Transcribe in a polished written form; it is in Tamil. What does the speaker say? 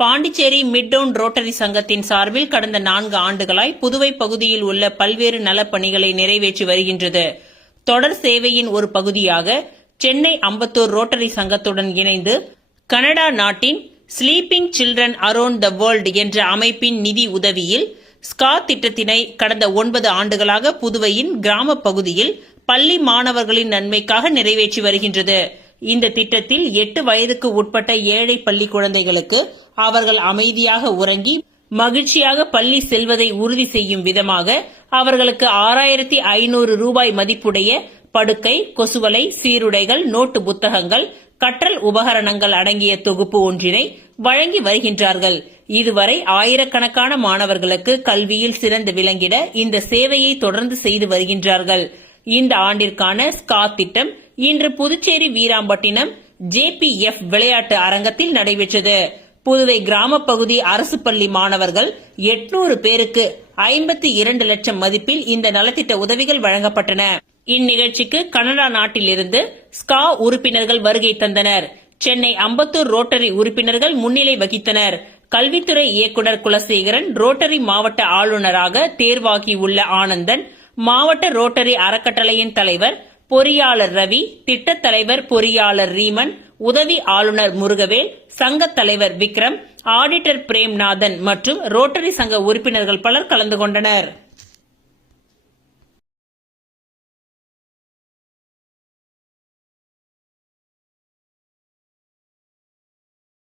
பாண்டிச்சேரி மிட்டவுன் ரோட்டரி சங்கத்தின் சார்பில் கடந்த 4 ஆண்டுகளாய் புதுவை பகுதியில் உள்ள பல்வேறு நலப்பணிகளை நிறைவேற்றி வருகின்றது. தொடர் சேவையின் ஒரு பகுதியாக சென்னை அம்பத்தூர் ரோட்டரி சங்கத்துடன் இணைந்து கனடா நாட்டின் sleeping children around the world என்ற அமைப்பின் நிதி உதவியில் ஸ்கா திட்டத்தினை கடந்த 9 ஆண்டுகளாக புதுவையின் கிராம பகுதியில் பள்ளி மாணவர்களின் நன்மைக்காக நிறைவேற்றி வருகின்றது. இந்த திட்டத்தில் 8 வயதுக்கு உட்பட்ட ஏழை பள்ளி குழந்தைகளுக்கு அவர்கள் அமைதியாக உறங்கி மகிழ்ச்சியாக பள்ளி செல்வதை உறுதி செய்யும் விதமாக அவர்களுக்கு 6500 ரூபாய் மதிப்புடைய படுக்கை, கொசுவலை, சீருடைகள், நோட்டு புத்தகங்கள், கற்றல் உபகரணங்கள் அடங்கிய தொகுப்பு ஒன்றினை வழங்கி வருகின்றார்கள். இதுவரை ஆயிரக்கணக்கான மாணவர்களுக்கு கல்வியில் சிறந்து விளங்கிட இந்த சேவையை தொடர்ந்து செய்து வருகின்றார்கள். இந்த ஆண்டிற்கான ஸ்கா திட்டம் இன்று புதுச்சேரி வீராம்பட்டினம் JPF விளையாட்டு அரங்கத்தில் நடைபெற்றது. புதுவை கிராம பகுதி அரசு பள்ளி மாணவர்கள் 800 பேருக்கு 52 லட்சம் மதிப்பில் இந்த நலத்திட்ட உதவிகள் வழங்கப்பட்டன. இந்நிகழ்ச்சிக்கு கனடா நாட்டிலிருந்து ஸ்கா உறுப்பினர்கள் வருகை தந்தனர். சென்னை அம்பத்தூர் ரோட்டரி உறுப்பினர்கள் முன்னிலை வகித்தனர். கல்வித்துறை இயக்குநர் குலசேகரன், ரோட்டரி மாவட்ட ஆளுநராக தேர்வாகியுள்ள ஆனந்தன், மாவட்ட ரோட்டரி அறக்கட்டளையின் தலைவர் பொறியாளர் ரவி, திட்டத் தலைவர் பொறியாளர் ரீமன், உதவி ஆளுநர் முருகவேல், சங்க தலைவர் விக்ரம், ஆடிட்டர் பிரேம்நாதன் மற்றும் ரோட்டரி சங்க உறுப்பினர்கள் பலர் கலந்து கொண்டனர்.